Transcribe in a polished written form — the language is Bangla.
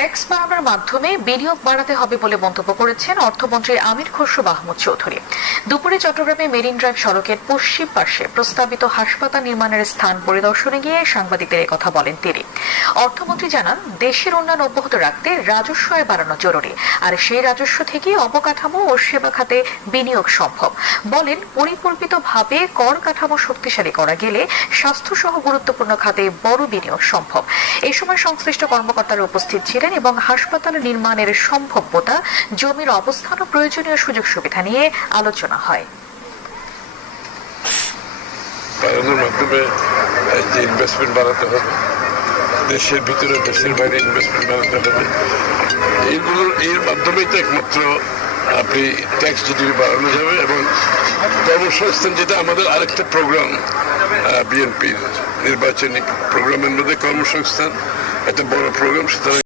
ট্যাক্স বাড়ানোর মাধ্যমে বিনিয়োগ বাড়াতে হবে বলে মন্তব্য করেছেন অর্থমন্ত্রী আমির খসরু মাহমুদ চৌধুরী। দুপুরে চট্টগ্রামে মেরিন ড্রাইভ সড়কের পশ্চিম পাশে প্রস্তাবিত হাসপাতাল নির্মাণের স্থান পরিদর্শনে গিয়ে সাংবাদিকদের কথা বলেন তিনি। অর্থমন্ত্রী জানান, দেশের উন্নয়ন অব্যাহত রাখতে রাজস্ব আয় বাড়ানো জরুরি, আর সেই রাজস্ব থেকে অবকাঠামো ও সেবা খাতে বিনিয়োগ সম্ভব। বলেন, পরিকল্পিতভাবে কর কাঠামো শক্তিশালী করা গেলে স্বাস্থ্য সহ গুরুত্বপূর্ণ খাতে বড় বিনিয়োগ সম্ভব। এই সময় সংশ্লিষ্ট কর্মকর্তারা উপস্থিত ছিলেন এবং হাসপাতাল নির্মাণের সম্ভাব্যতা, জমির অবস্থান ও প্রয়োজনীয় সুযোগ সুবিধা নিয়ে আলোচনা হয়। মাধ্যমে যে ইনভেস্টমেন্ট বাড়াতে হবে, দেশের ভিতরে দেশের বাইরে ইনভেস্টমেন্ট বাড়াতে হবে, এর মাধ্যমেই তো একমাত্র আপনি ট্যাক্স যদি বাড়ানো যাবে। এবং কর্মসংস্থান, যেটা আমাদের আরেকটা প্রোগ্রাম, বিএনপির নির্বাচনী প্রোগ্রামের মধ্যে কর্মসংস্থান একটা বড় প্রোগ্রাম, সুতরাং